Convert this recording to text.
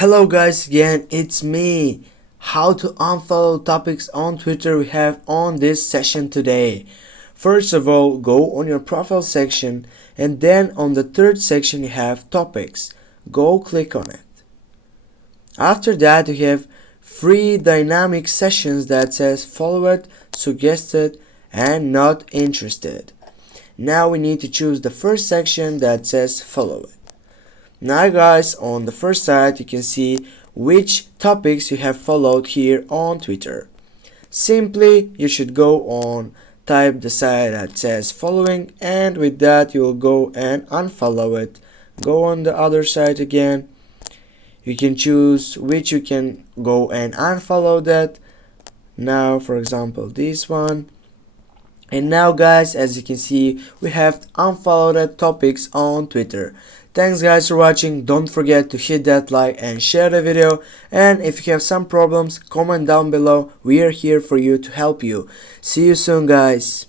Hello guys, again it's me. How to unfollow topics on Twitter we have on this session today. First of all, go on your profile section and then on the third section you have topics. Go click on it. After that you have free dynamic sessions that says followed, suggested and not interested. Now we need to choose the first section that says follow it. Now guys, on the first side you can see which topics you have followed here on Twitter. Simply you should go on, type the site that says following, and with that you will go and unfollow it. Go on the other side again. You can choose which you can go and unfollow that. Now for example this one. And now guys, as you can see, we have unfollowed topics on Twitter. Thanks guys for watching. Don't forget to hit that like and share the video. And if you have some problems, comment down below. We are here for you to help you. See you soon guys.